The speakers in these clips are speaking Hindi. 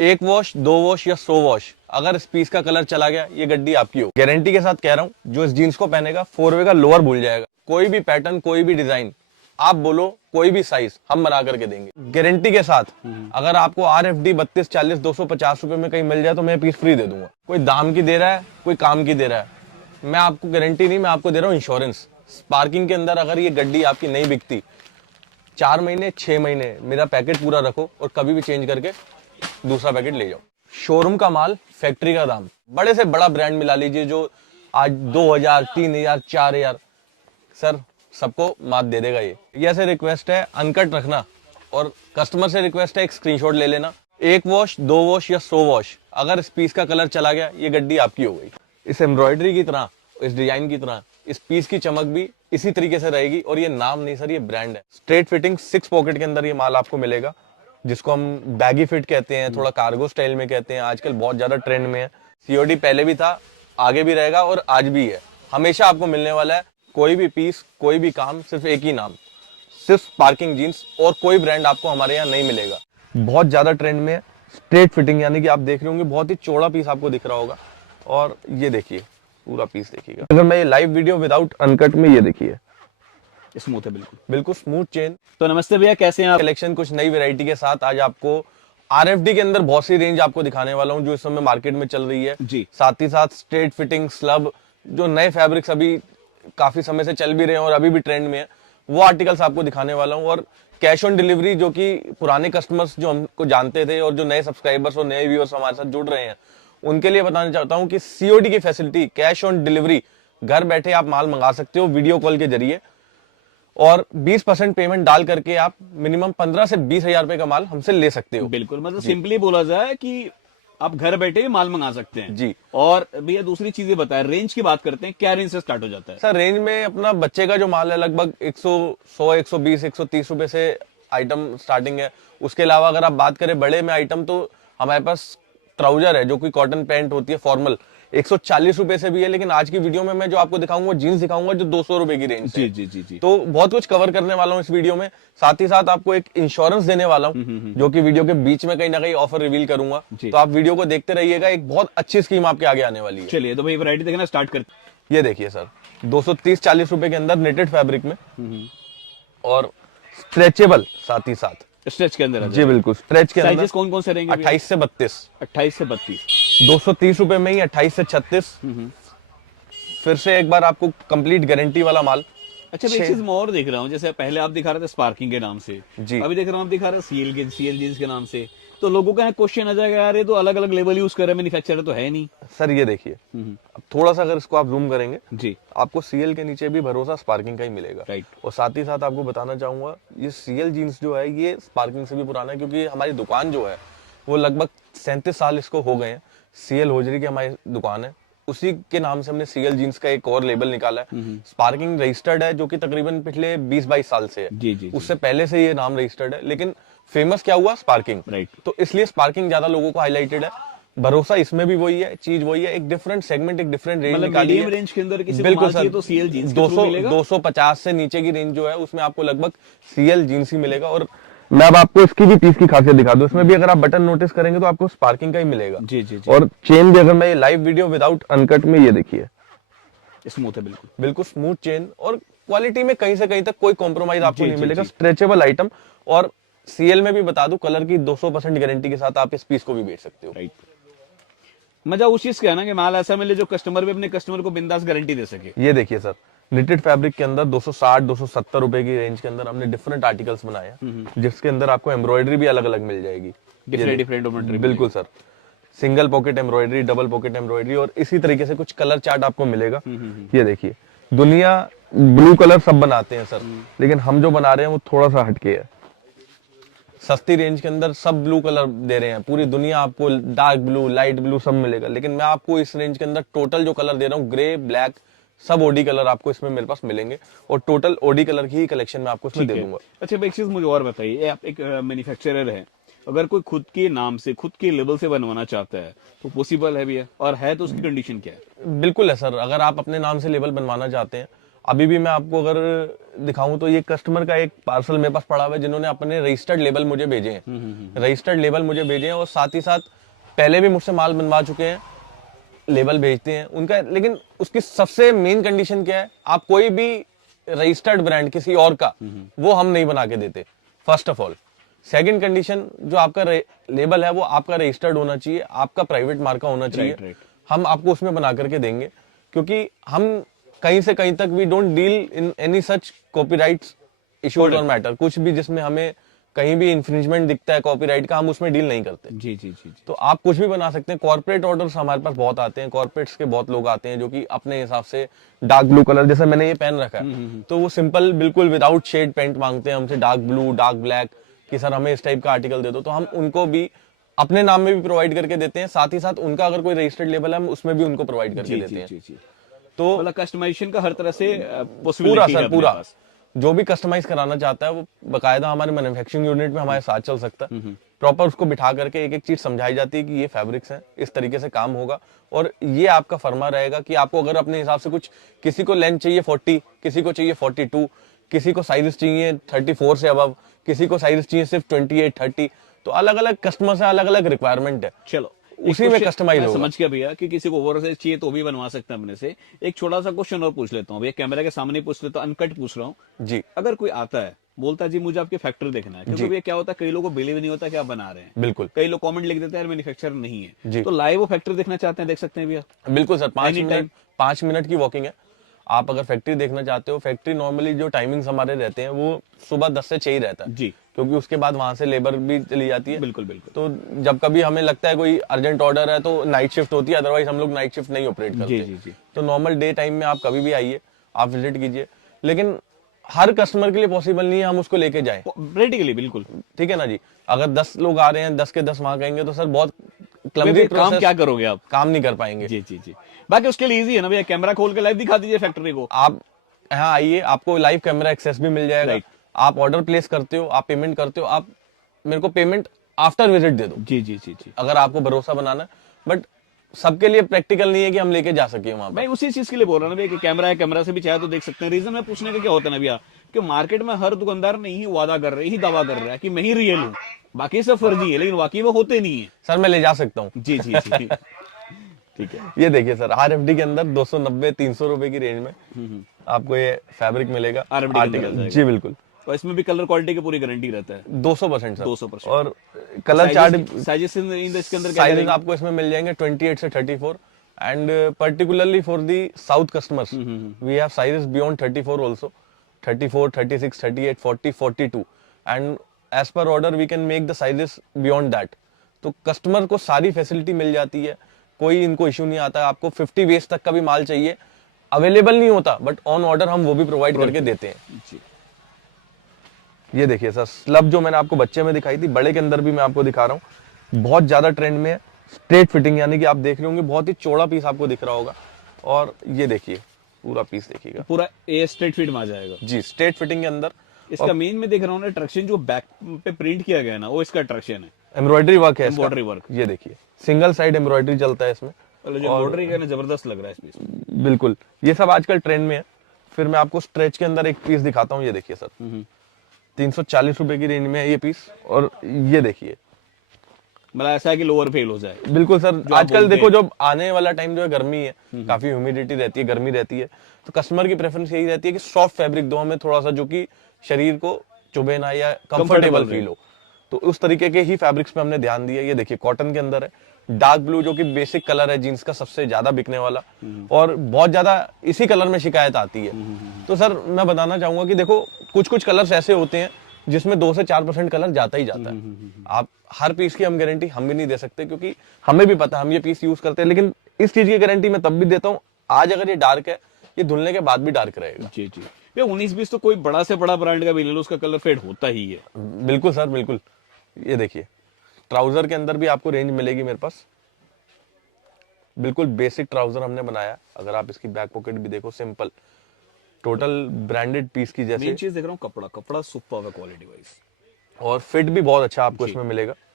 1 वॉश 2 वॉश या 100 वॉश, अगर इस पीस का कलर चला गया ये गड्डी आपकी हो। गारंटी के साथ कह रहा हूं, जो इस जीन्स को पहनेगा 4 वे का लोअर भूल जाएगा। कोई भी पैटर्न, कोई भी डिजाइन, आप बोलो कोई भी साइज, हम बना करके देंगे गारंटी के साथ। अगर आपको RFD 32 40 250 रुपए में कहीं मिल जाए तो मैं पीस फ्री दे दूंगा। कोई दाम की दे रहा है, कोई काम की दे रहा है, मैं आपको गारंटी नहीं, मैं आपको दे रहा हूँ इंश्योरेंस। स्पार्किंग के अंदर अगर ये गड्डी आपकी नहीं बिकती, 4 महीने 6 महीने मेरा पैकेट पूरा रखो और कभी भी चेंज करके दूसरा पैकेट ले जाओ। शोरूम का माल, फैक्ट्री का दाम, बड़े से बड़ा ब्रांड मिला लीजिए जो आज 2000 3000 4000 सर सबको मात दे देगा। ये ऐसे रिक्वेस्ट है अनकट रखना, और कस्टमर से रिक्वेस्ट है एक स्क्रीनशॉट ले लेना। 1 वॉश 2 वॉश या 100 वॉश, अगर इस पीस का कलर चला गया ये गड्डी आपकी हो गई। इस एम्ब्रॉयडरी की तरह, इस डिजाइन की तरह इस पीस की चमक भी इसी तरीके से रहेगी। और ये नाम नहीं सर, ये ब्रांड है। स्ट्रेट फिटिंग 6 पॉकेट के अंदर ये माल आपको मिलेगा, जिसको हम बैगी फिट कहते हैं, थोड़ा कार्गो स्टाइल में कहते हैं, आजकल बहुत ज्यादा ट्रेंड में है। COD पहले भी था, आगे भी रहेगा और आज भी है, हमेशा आपको मिलने वाला है। कोई भी पीस, कोई भी काम, सिर्फ एक ही नाम, सिर्फ स्पार्किंग जीन्स, और कोई ब्रांड आपको हमारे यहाँ नहीं मिलेगा। बहुत ज्यादा ट्रेंड में है स्ट्रेट फिटिंग, यानी कि आप देख रहे होंगे बहुत ही चौड़ा पीस आपको दिख रहा होगा। और ये देखिए पूरा पीस देखिएगा। अगर मैं ये लाइव वीडियो विदाउट अनकट में, ये देखिए स्मूथ है, बिल्कुल बिल्कुल स्मूथ चेन। तो नमस्ते भैया, कैसे हैं आप? कलेक्शन कुछ नई वैरायटी के साथ आज आपको RFD के अंदर बहुत सी रेंज आपको दिखाने वाला हूं जो इस समय मार्केट में चल रही है जी। साथ ही साथ स्ट्रेट फिटिंग, स्लब, जो नए फैब्रिक्स अभी काफी समय से चल भी रहे हैं और अभी भी ट्रेंड में है, वो आर्टिकल्स आपको दिखाने वाला हूं। और कैश ऑन डिलीवरी, जो कि पुराने कस्टमर्स जो हमको जानते थे और जो नए सब्सक्राइबर्स और नए व्यूअर्स हमारे साथ जुड़ रहे हैं, उनके लिए बताना चाहता हूं कि COD की फैसिलिटी, कैश ऑन डिलीवरी, घर बैठे आप माल मंगा सकते हो वीडियो कॉल के जरिए, और 20% पेमेंट डाल करके आप मिनिमम 15 से 20 हजार रुपए का माल हमसे ले सकते हो। बिल्कुल, मतलब सिंपली बोला जाए कि आप घर बैठे माल मंगा सकते हैं जी। और भैया दूसरी चीजें बताएं, रेंज की बात करते हैं, क्या रेंज से स्टार्ट हो जाता है? सर रेंज में अपना बच्चे का जो माल है लगभग 100 120 130 रुपए से आइटम स्टार्टिंग है। उसके अलावा अगर आप बात करें बड़े में आइटम, तो हमारे पास ट्राउजर है जो कि कॉटन पैंट होती है फॉर्मल, 140 रुपए से भी है। लेकिन आज की वीडियो में मैं जो आपको दिखाऊंगा जीन्स दिखाऊंगा जो 200 रुपए की रेंज से। जी। तो बहुत कुछ कवर करने वाला हूँ इस वीडियो में। साथ ही साथ आपको एक इंश्योरेंस देने वाला हूँ जो कि वीडियो के बीच में कहीं ना कहीं ऑफर रिवील करूंगा। तो आप वीडियो को देखते रहिएगा, एक बहुत अच्छी स्कीम आपके आगे आने वाली है। चलिए तो भाई वैरायटी देखना स्टार्ट करते। ये देखिए सर, 230-40 रुपए के अंदर नेटेड फैब्रिक में और स्ट्रेचेबल साथ ही साथ स्ट्रेच के अंदर। जी बिल्कुल, स्ट्रेच के अंदर। साइजेस कौन कौन से रहेंगे? 28 से 32। 28 से 32। 230 रुपए में ही 28 से 36। फिर से एक बार आपको कंप्लीट गारंटी वाला माल। अच्छा, एक चीज मैं और देख रहा हूँ, जैसे पहले आप दिखा रहे थे स्पार्किंग के नाम से, जी। अभी देख रहा हूँ आप दिखा रहे हैं CL जीन्स के नाम से, तो लोगों का क्वेश्चन आ जाएगा, यार ये तो अलग अलग लेबल यूज कर रहे हैं, मैन्युफैक्चरर तो है नहीं। सर ये देखिए, अब थोड़ा सा अगर इसको आप जूम करेंगे जी, आपको CL के नीचे भी भरोसा स्पार्किंग का ही मिलेगा। राइट। और साथ ही साथ आपको बताना चाहूंगा, ये CL जीन्स जो है ये स्पार्किंग से भी पुराना है, क्योंकि हमारी दुकान जो है वो लगभग 37 साल इसको हो गए हैं। CL होजरी की हमारी दुकान है, उसी के नाम से हमने CL जीन्स का एक और लेबल निकाला है। स्पार्किंग रजिस्टर्ड है जो कि तकरीबन पिछले 20-22 साल से है। जी। उससे पहले से ये नाम रजिस्टर्ड है, लेकिन फेमस क्या हुआ? स्पार्किंग। राइट। तो इसलिए स्पार्किंग ज्यादा लोगों को हाईलाइटेड है। भरोसा इसमें भी वही है, चीज वही है, एक डिफरेंट सेगमेंट, एक डिफरेंट रेंज निकाली है। रेंज के अंदर किसी बिल्कुल सर, तो CL जीन्स 250 से नीचे की रेंज जो है उसमें आपको लगभग CL जीन्स ही मिलेगा। और मैं अब आपको इसकी भी पीस की खासियत दिखा दूं, इसमें भी अगर आप बटन नोटिस करेंगे तो आपको स्पार्किंग का ही मिलेगा। जी। और चेन भी, अगर मैं लाइव वीडियो विदाउट अनकट में, ये देखिए स्मूथ है, बिल्कुल बिल्कुल स्मूथ चेन, और क्वालिटी में कहीं से कहीं तक कोई कॉम्प्रोमाइज आपको नहीं मिलेगा। स्ट्रेचेबल आइटम, और CL में भी बता दूं कलर की 200% गारंटी के साथ आप इस पीस को भी बेच सकते हो। राइट। मजा उस चीज का है ना कि माल ऐसा मिले जो कस्टमर भी अपने कस्टमर को बिंदास गारंटी दे सके। ये देखिए सर, निटेड फैब्रिक के अंदर 260-270 रुपए की रेंज के अंदर हमने डिफरेंट आर्टिकल्स बनाए हैं, जिसके अंदर आपको एम्ब्रॉयडरी भी अलग अलग मिल जाएगी। डिफरेंट बिल्कुल sir, single pocket embroidery, double pocket embroidery, और इसी तरीके से कुछ कलर चार्ट आपको मिलेगा। ये देखिए, दुनिया ब्लू कलर सब बनाते हैं सर, लेकिन हम जो बना रहे हैं वो थोड़ा सा हटके है। सस्ती रेंज के अंदर सब ब्लू कलर दे रहे हैं, पूरी दुनिया आपको डार्क ब्लू, लाइट ब्लू सब मिलेगा, लेकिन मैं आपको इस रेंज के अंदर टोटल जो कलर दे रहा हूँ, ग्रे, ब्लैक, सब OD कलर आपको इसमें मेरे पास मिलेंगे, और टोटल OD कलर की ही कलेक्शन में आपको इसमें दे दूंगा। अच्छा, एक चीज मुझे और बताइए, आप एक मैन्युफैक्चरर है, अगर कोई खुद के नाम से, खुद के लेबल से बनवाना चाहता है तो पॉसिबल है भैया? और है तो उसकी कंडीशन क्या है? बिल्कुल है सर, अगर आप अपने नाम से लेबल बनवाना चाहते हैं, अभी भी मैं आपको अगर दिखाऊं तो ये कस्टमर का एक पार्सल मेरे पास पड़ा हुआ है, जिन्होंने अपने रजिस्टर्ड लेबल मुझे भेजे हैं, रजिस्टर्ड लेबल मुझे भेजे हैं, और साथ ही साथ पहले भी मुझसे माल बनवा चुके हैं, लेबल भेजते हैं उनका। लेकिन उसकी सबसे मेन कंडीशन क्या है, आप कोई भी रजिस्टर्ड ब्रांड किसी और का वो हम नहीं बना के देते, first of all. Second condition, जो आपका लेबल है वो आपका रजिस्टर्ड होना चाहिए, आपका प्राइवेट मार्का होना चाहिए। राइट। हम आपको उसमें बना करके देंगे, क्योंकि हम कहीं से कहीं तक we don't deal in any such copyrights issues और मैटर। कुछ भी जिसमें हमें कहीं भी इंफ्रिंजमेंट दिखता है कॉपीराइट का, हम उसमें डील नहीं करते। जी जी जी जी। तो आप कुछ भी बना सकते हैं। कॉर्पोरेट ऑर्डर्स हमारे पास बहुत आते हैं, कॉर्पोरेट्स के बहुत लोग आते हैं जो कि अपने हिसाब से डार्क ब्लू कलर, जैसे मैंने ये पहन रखा है, तो वो सिंपल बिल्कुल विदाउट शेड पेंट मांगते हैं हमसे, डार्क ब्लू, डार्क ब्लैक, कि सर हमें इस टाइप का आर्टिकल दे दो। तो हम उनको भी अपने नाम में भी प्रोवाइड करके देते हैं, साथ ही साथ उनका अगर कोई रजिस्टर्ड लेबल है हम उसमें भी उनको प्रोवाइड करके देते हैं। जी। तो मतलब कस्टमाइजेशन का हर तरह से पूरा पॉसिबिलिटी है सर अपने पूरा, पास। जो भी कस्टमाइज कराना चाहता है वो बकायदा हमारे मैन्युफैक्चरिंग यूनिट में हमारे साथ चल सकता है। प्रॉपर उसको बिठा करके एक एक चीज समझाई जाती है कि ये फैब्रिक्स हैं, इस तरीके से काम होगा, और ये आपका फर्मा रहेगा कि आपको अगर अपने हिसाब से कुछ, किसी को लेंथ चाहिए 40, किसी को चाहिए 42, किसी को साइज चाहिए 34 से अबव, किसी को साइज चाहिए सिर्फ 28, 30, तो अलग अलग कस्टमर से अलग अलग रिक्वायरमेंट है, चलो उसी में कस्टमाइज होगा। समझ गया भैया कि किसी को ओवर साइज चाहिए तो भी बनवा सकते हैं अपने से। एक छोटा सा क्वेश्चन और पूछ लेता हूँ भैया, कैमरा के सामने पूछ लेता हूँ, अनकट पूछ रहा हूँ। जी अगर कोई आता है बोलता है जी मुझे आपकी फैक्ट्री देखना है, क्योंकि भैया क्या होता है कई लोगों को बिलीव नहीं होता कि आप बना रहे हैं, बिल्कुल कई लोग कमेंट लिख देते हैं मैन्युफैक्चरर नहीं जी। है, तो लाइव वो फैक्ट्री देखना चाहते हैं, देख सकते हैं भैया? बिल्कुल सर, Anytime? 5 मिनट की वॉकिंग है। आप अगर फैक्ट्री देखना चाहते हो, फैक्ट्री नॉर्मली जो टाइमिंग्स हमारे रहते हैं वो सुबह 10 से 6 ही रहता है, जी क्योंकि उसके बाद वहां से लेबर भी चली जाती है। बिल्कुल बिल्कुल। तो जब कभी हमें लगता है कोई अर्जेंट ऑर्डर है तो नाइट शिफ्ट होती है, अदरवाइज हम लोग नाइट शिफ्ट नहीं ऑपरेट करते। जी जी जी। तो नॉर्मल डे टाइम में आप कभी भी आइए, आप विजिट कीजिए, लेकिन हर कस्टमर के लिए पॉसिबल नहीं है हम उसको लेके जाएं, प्रैक्टिकली बिल्कुल। ठीक है ना जी। अगर 10 लोग आ रहे हैं, 10 के 10 वहां कहेंगे तो सर बहुत क्लमजी भैया, काम प्रोसेस, क्या करोगे आप? काम नहीं कर पाएंगे। जी जी जी। बाकी उसके लिए इजी है ना भैया, कैमरा खोल के लाइव दिखा दीजिए फैक्ट्री को। आप यहाँ आइए, आपको लाइव कैमरा एक्सेस भी मिल जाएगा। Right. आप ऑर्डर प्लेस करते हो, आप पेमेंट करते हो, आप मेरे को पेमेंट आफ्टर विजिट दे दो, जी जी जी जी। अगर आपको भरोसा बनाना है। बट सबके लिए प्रैक्टिकल नहीं है कि हम लेके जा सके वहां मैं पर। उसी चीज के लिए बोल रहा हूँ ना भैया कि कैमरा है, कैमरा से भी चाहे तो देख सकते हैं। रीजन मैं पूछने का क्या होता है ना भैया, कि मार्केट में हर दुकानदार नहीं ही वादा कर रहे, ही दावा कर रहा है कि मैं ही रियल हूँ, बाकी सब फर्जी है, लेकिन वाकई वो होते नहीं है। सर मैं ले जा सकता हूँ। जी जी जी। ठीक है। ये देखिए सर, RFD के अंदर 290-300 रुपए की रेंज में आपको ये फैब्रिक मिलेगा। RFD के अंदर आ जाएगा। जी बिल्कुल, और इसमें भी कलर क्वालिटी की पूरी गारंटी रहता है। 200% सर। 200%। और कलर चार्ट साइजेस इसके अंदर क्या साइजेस रहेंगे? आपको इसमें मिल जाएंगे 28 से 34, and particularly for the south customers we have sizes beyond 34 also, 34, 36, 38, 40, 42, and as per order we can make the sizes beyond that. तो कस्टमर को सारी फैसिलिटी मिल जाती है, कोई इनको इशू नहीं आता। आपको 50 वेस्ट तक का भी माल चाहिए, अवेलेबल नहीं होता, बट ऑन ऑर्डर हम वो भी प्रोवाइड करके देते हैं। जी। ये देखिए सर, स्लब जो मैंने आपको बच्चे में दिखाई थी, बड़े के अंदर भी मैं आपको दिखा रहा हूँ, बहुत ज्यादा ट्रेंड में है। स्ट्रेट फिटिंग, यानी कि आप देख रहे होंगे बहुत ही चौड़ा पीस आपको दिख रहा होगा, और ये देखिए पूरा पीस देखिएगा पूरा ए स्ट्रेट फिट में आ जाएगा जी, स्ट्रेट फिटिंग के अंदर। इसका मेन मैं देख रहा हूँ ना अट्रैक्शन, जो बैक पे प्रिंट किया गया है ना, वो इसका अट्रैक्शन है। एम्ब्रॉयडरी वर्क है इसका। Embroidery work. ये देखिए सिंगल साइड एम्ब्रॉयडरी चलता है इसमें, जो एम्ब्रॉयडरी का ना जबरदस्त लग रहा है इस पीस। बिल्कुल। ये सब आजकल ट्रेंड में है। फिर मैं आपको स्ट्रेच के अंदर एक पीस दिखाता हूँ, ये देखिए सर, 340 रुपए की रेंज में है ये पीस, और ये देखिए मतलब ऐसा है कि लोअर फेल हो जाए। बिल्कुल सर। आप आजकल बोलते देखो हैं। जो आने वाला टाइम जो है गर्मी है, काफी ह्यूमिडिटी रहती है, गर्मी रहती है, तो कस्टमर की प्रेफरेंस यही रहती है कि सॉफ्ट फैब्रिक दो हमें, थोड़ा सा जो कि शरीर को चुभे ना या कंफर्टेबल फील हो। तो उस तरीके के ही फैब्रिक्स पे हमने ध्यान दिया। ये देखिए कॉटन के अंदर है, डार्क ब्लू जो कि बेसिक कलर है जीन्स का सबसे ज्यादा बिकने वाला, और बहुत ज्यादा इसी कलर में शिकायत आती है। तो सर मैं बताना चाहूंगा कि देखो कुछ कुछ कलर्स ऐसे होते हैं जिसमें 2 से 4% कलर जाता ही जाता है। आप हर पीस की हम गारंटी हम भी नहीं दे सकते, क्योंकि हमें भी पता है हम ये पीस यूज करते हैं, लेकिन इस चीज की गारंटी मैं तब भी देता हूँ, आज अगर ये डार्क है, ये धुलने के बाद भी डार्क रहेगा। जी जी। ये 19-20 तो कोई बड़ा से बड़ा ब्रांड का भी ले लो, उसका कलर फेड होता ही है। बिल्कुल सर बिल्कुल। ये देखिए ट्राउजर के अंदर भी आपको रेंज मिलेगी मेरे पास, बिल्कुल बेसिक ट्राउजर हमने बनाया। अगर आप इसकी बैक पॉकेट भी देखो, सिंपल टोटल ब्रांडेड पीस की मेन जैसे, चीज देख रहा हूँ कपड़ा सुपर है क्वालिटी वाइज, और फिट भी बहुत अच्छा आपको इसमें मिलेगा।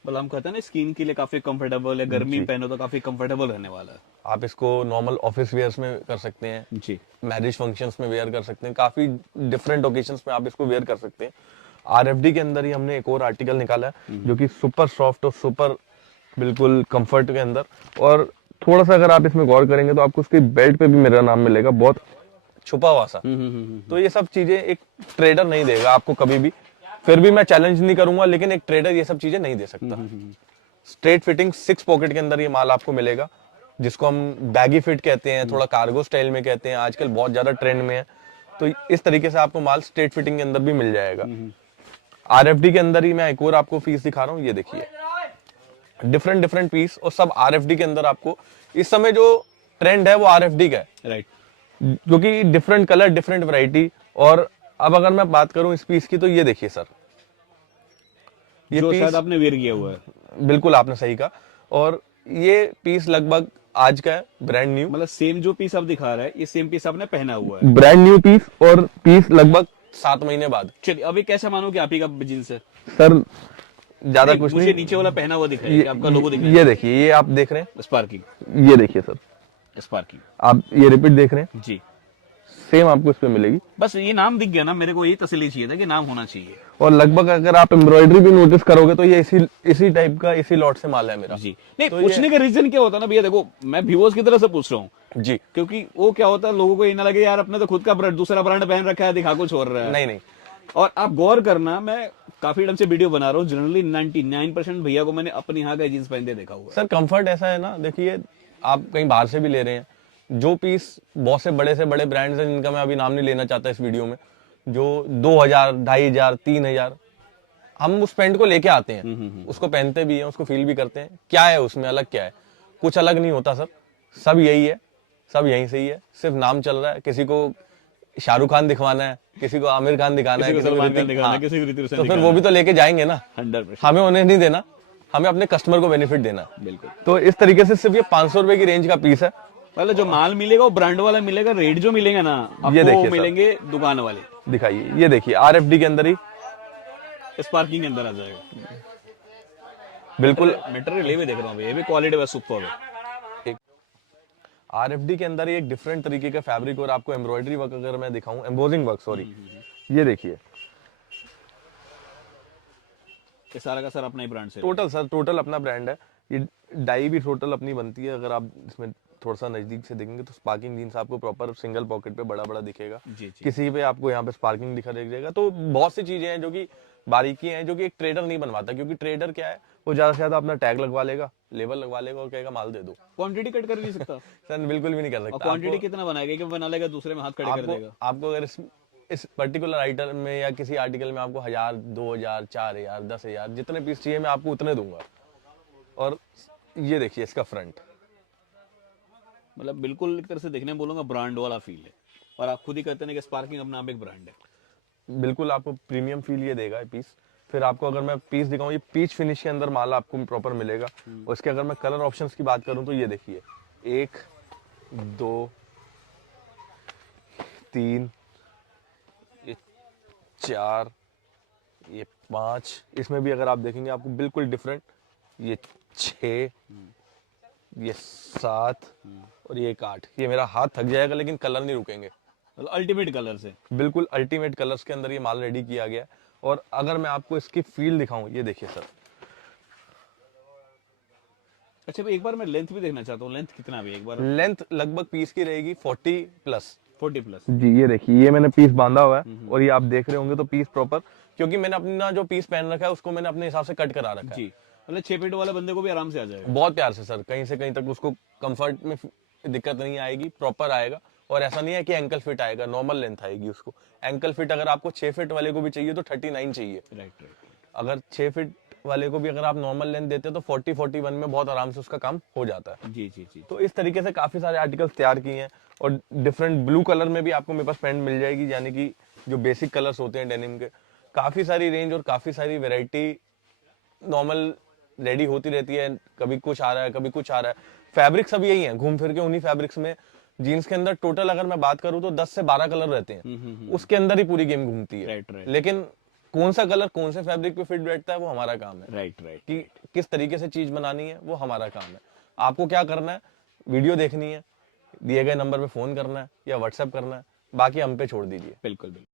मतलब हम कहते हैं ना स्किन के लिए काफी कंफर्टेबल है, गर्मी में पहनो तो काफी कंफर्टेबल रहने वाला है। आप इसको नॉर्मल ऑफिस वेयर्स में कर सकते हैं, जी। मैरिज फंक्शंस में वेयर कर सकते हैं, काफी डिफरेंट ओकेजन्स में आप इसको वेयर कर सकते हैं। आरएफडी के अंदर ही हमने एक और आर्टिकल निकाला है जो कि सुपर सॉफ्ट और सुपर बिल्कुल कंफर्ट के अंदर, और थोड़ा सा अगर आप इसमें गौर करेंगे तो आपको उसकी बेल्ट पे भी मेरा नाम मिलेगा, बहुत छुपा हुआ सा। तो ये सब चीजें एक ट्रेडर नहीं देगा आपको कभी भी, फिर भी मैं चैलेंज नहीं करूंगा, लेकिन एक ट्रेडर ये सब चीजें नहीं दे सकता। स्ट्रेट फिटिंग 6 पॉकेट के अंदर ये माल आपको मिलेगा, जिसको हम बैगी फिट कहते हैं, थोड़ा कार्गो स्टाइल में कहते हैं, आजकल बहुत ज्यादा ट्रेंड में है। तो इस तरीके से आपको माल स्ट्रेट फिटिंग के अंदर भी मिल जाएगा। आरएफडी के अंदर ही मैं एक और आपको पीस दिखा रहा हूँ, ये देखिए डिफरेंट डिफरेंट पीस, और सब आरएफडी के अंदर आपको इस समय जो ट्रेंड है वो आरएफडी का है, राइट। जो कि डिफरेंट कलर डिफरेंट वैरायटी। और अब अगर मैं बात करूं इस पीस की, तो ये देखिए सर, ये जो पीस शायद आपने वेयर किया हुआ है। बिल्कुल आपने सही कहा, और ये पीस लगभग आज का है, ब्रांड न्यू। मतलब सेम जो पीस आप दिखा रहे हैं, ये सेम पीस आपने पहना हुआ है। ब्रांड न्यू पीस, और पीस लगभग 7 महीने बाद। चलिए अभी कैसे मानो कि आप ही का जींस है? सर ज्यादा कुछ मुझे नहीं, नीचे वाला पहना हुआ दिख रहा है कि आपका लोगो दिख रहा ये देखिए, ये आप देख रहे है, स्पार्की। हैं, ये देखिए सर, स्पार्की आप ये रिपीट देख रहे हैं, जी। सेम आपको इस पे मिलेगी। बस ये नाम दिख गया ना, मेरे को ये तसल्ली चाहिए था कि नाम होना चाहिए। और लगभग अगर आप एम्ब्रॉयडरी भी नोटिस करोगे तो ये इसी टाइप का, इसी लॉट से माल है मेरा जी। नहीं, तो पूछने का रीजन क्या होता है ना भैया, देखो मैं व्यूअर्स की तरफ से पूछ रहा हूँ जी। क्योंकि वो क्या होता है, लोगों को ये ना लगे यार अपने तो खुद का ब्रांड, दूसरा ब्रांड पहन रखा है, दिखा को छोड़ रहा है। नहीं नहीं, और आप गौर करना, मैं काफी टाइम से वीडियो बना रहा हूँ, जनरली 99% भैया को मैंने अपने यहाँ का जींस पहनते देखा हुआ है। सर कंफर्ट ऐसा है ना, देखिए आप कहीं बाहर से भी ले रहे हैं, जो पीस बहुत से बड़े ब्रांड्स हैं जिनका मैं अभी नाम नहीं लेना चाहता इस वीडियो में, जो 2000, 2500, 3000, हम उस पैंट को लेके आते हैं, उसको पहनते भी हैं, उसको फील भी करते हैं, क्या है उसमें अलग, क्या है, कुछ अलग नहीं होता सर, सब यही है, सब यहीं से ही है, सिर्फ नाम चल रहा है। किसी को शाहरुख खान दिखवाना है, किसी को आमिर खान दिखाना है, किसी को किसी को सलमान खान ऋतिक, दिखाना है, हाँ, किसी को ऋतिक रोशन तो फिर दिखाना वो भी तो लेके जाएंगे ना, 100%। हमें उन्हें नहीं देना, हमें अपने कस्टमर को बेनिफिट देना है। बिल्कुल। तो इस तरीके से सिर्फ ये 500 रुपए की रेंज का पीस है। पहले जो माल मिलेगा वो ब्रांड वाला मिलेगा, रेट जो मिलेगा ना ये देखिए आपको सर। मिलेंगे दुकान वाले। दिखाइए, ये देखिए आरएफडी के अंदर ही स्पार्किंग के अंदर आ जाएगा। बिल्कुल मटेरियल ये भी देख रहा हूँ, ये भी क्वालिटी बस सुपर है। आरएफडी के अंदर ही एक डिफरेंट तरीके का फैब्रिक, और आपको एम्ब्रॉयडरी वर्क अगर मैं दिखाऊं, एम्बोजिंग वर्क सॉरी, ये देखिए ये सारा का सारा अपना ही ब्रांड से टोटल सर, टोटल अपना ब्रांड है। ये डाई भी टोटल अपनी बनती है। अगर आप इसमें थोड़ा सा नजदीक से देखेंगे तो स्पार्किंग जीन्स आपको प्रॉपर सिंगल पॉकेट पे बड़ा बड़ा दिखेगा, जी जी। किसी पे आपको यहाँ पे स्पार्किंग दिखा देगा। तो बहुत सी चीजें हैं जो कि बारीकी हैं, जो कि एक ट्रेडर नहीं बनवाता, क्योंकि ट्रेडर क्या है, वो ज्यादा से ज्यादा अपना टैग लगवा लेगा, लेबल लगवा लेगा और कहेगा माल दे दो। क्वांटिटी कट कर नहीं सकता। सर बिल्कुल भी नहीं कर और सकता। क्वांटिटी कितना बनाएगा कि बना लेगा दूसरे में हाथ खड़े कर देगा। आपको अगर इस पर्टिकुलर आइटम में या किसी आर्टिकल में आपको 1000, 2000, 4000, 10,000 जितने पीस चाहिए मैं आपको उतने दूंगा। और ये देखिए इसका फ्रंट, मतलब बिल्कुल एक तरह से देखने में बोलूंगा ब्रांड वाला फील है, और आप खुद ही कहते हैं कि स्पार्किंग अपना आप एक ब्रांड है। बिल्कुल आपको प्रीमियम फील ये देगा ये पीस। फिर आपको अगर मैं पीस दिखाऊं, ये पीच फिनिश के अंदर माल आपको प्रॉपर मिलेगा। और इसके अगर मैं कलर ऑप्शंस की बात करूं तो ये देखिए 1, 2, 3, ये 4, ये 5, इसमें भी अगर आप देखेंगे आपको बिल्कुल डिफरेंट, ये 6, ये 7 और ये 8। ये मेरा हाथ थक जाएगा लेकिन कलर नहीं रुकेंगे। मतलब अल्टीमेट कलर से, बिल्कुल अल्टीमेट कलर्स के अंदर ये माल रेडी किया गया है। और अगर मैं आपको इसकी फील दिखाऊं, ये देखिए सर। अच्छा भाई एक बार मैं लेंथ भी देखना चाहता हूँ, लेंथ कितना भी एक बार। लेंथ लगभग पीस की रहेगी 40+। 40+। जी ये देखिए, ये मैंने पीस बांधा हुआ है और ये आप देख रहे होंगे तो पीस प्रॉपर, क्योंकि मैंने अपना जो पीस पहन रखा है उसको मैंने अपने हिसाब से कट करा रखा है। जी, मतलब 6 फीट वाले बंदे को भी आराम से आ जाएगा। बहुत प्यार से सर, कहीं से कहीं तक उसको कंफर्ट में दिक्कत नहीं आएगी, प्रॉपर आएगा। और ऐसा नहीं है कि एंकल फिट आएगा, नॉर्मल लेंथ आएगी उसको। एंकल फिट अगर आपको 6 फीट वाले को भी चाहिए तो 39 चाहिए। राइट। अगर 6 फीट वाले को भी अगर आप नॉर्मल लेंथ देते हैं तो 40-41 में बहुत आराम से उसका काम हो जाता है। जी जी जी। तो इस तरीके से काफी सारे आर्टिकल्स तैयार किए हैं। और डिफरेंट ब्लू कलर में भी आपको मेरे पास पैंट मिल जाएगी, यानी कि जो बेसिक कलर्स होते हैं डेनिम के। काफी सारी रेंज और काफी सारी वेराइटी नॉर्मल रेडी होती रहती है, कभी कुछ आ रहा है कभी कुछ आ रहा है। फैब्रिक सब यही है, घूम फिर के उन्हीं फैब्रिक्स में। जीन्स के अंदर टोटल अगर मैं बात करूं तो 10 से 12 कलर रहते हैं, उसके अंदर ही पूरी गेम घूमती है। Right right. लेकिन कौन सा कलर कौन से फैब्रिक पे फिट बैठता है वो हमारा काम है, राइट राइट। कि किस तरीके से चीज बनानी है वो हमारा काम है। आपको क्या करना है, वीडियो देखनी है, दिए गए नंबर पे फोन करना है या व्हाट्सएप करना है, बाकी हम पे छोड़ दीजिए। बिल्कुल बिल्कुल।